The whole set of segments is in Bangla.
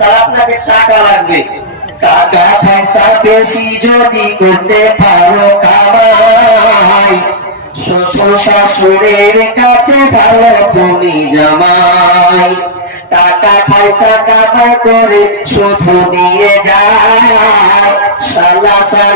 আপনাকে টাকা লাগবে। টাকা পয়সা বেশি যদি করতে পারো কামাই। শ্বশুর শাশুড়ের কাছে ভালো তুমি জামাই। টাকা পয়সা কামাই করে শুধু দিয়ে যায়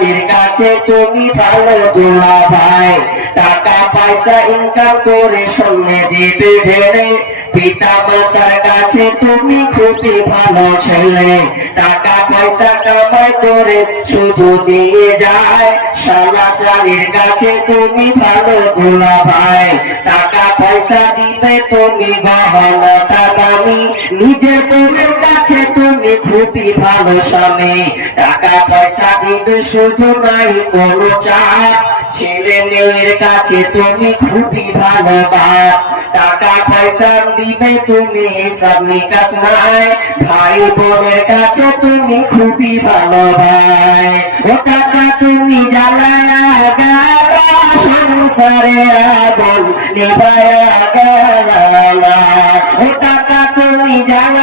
শালির কাছে তুমি ভালো দোলা ভাই টাকা পয়সা ইনকাম করে সামনে দিবে ঢেরে পিতা মাতার কাছে তুমি খুবই ভালো ছেলে। টাকা পয়সা কামাই করে শুধু দিয়ে যায়। শালির কাছে তুমি ভালো দোলা ভাই টাকা পয়সা দিবে তুমি গহনাটা দামি। কাছে তুমি খুবই ভালো স্বামী। টাকা পয়সা দিবে শুধু নাই কোনো চাপ। ছেলে মেয়ের কাছে তুমি খুবই ভালো বাপ। টাকা পয়সা দিবে তুমি সব নিকাশ নাই। ভাই বোনের কাছে তুমি খুবই ভালো ভাই। ও টাকা তুমি জ্বালায়া গেলা, সংসারে আগুন নিভায়া গেলা। ও টাকা তুমি জ্বালায়া গেলা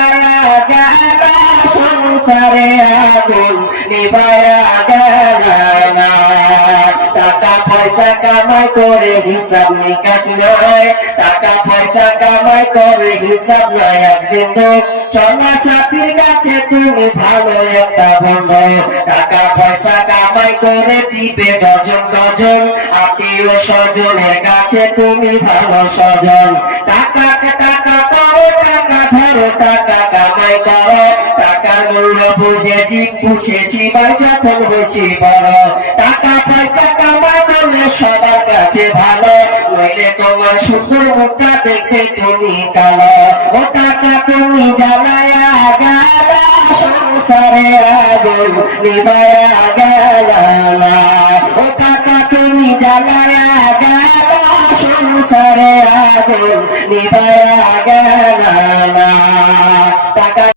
সংসারে আগুন নিভায়া গেলা টাকা পয়সা কামাই করে হিসাব নিকাশ নয়। টাকা পয়সা কামাই করে হিসাব নয় একদিন চলা সাথীর কাছে তুমি ভালো একটা বন্ধু। টাকা পয়সা কামাই করে দিবে ডজন ডজন। আত্মীয় স্বজনের কাছে তুমি ভালো স্বজন। টাকা টাকা করো টাকা ধরো, টাকা মূল্য বুঝেছি বুঝেছি যখন হয়েছি বড় টাকা পয়সা করলে সবার কাছে ভালো। নইলে তোমার সুন্দর মুখটা দেখতে তুমি কালো। ও টাকা তুমি জ্বালায়া গেলা সংসারে আগুন নিবায়া গেলা ও টাকা তুমি জ্বালায়া গেলা সংসারে আগুন নিবায়া গেলা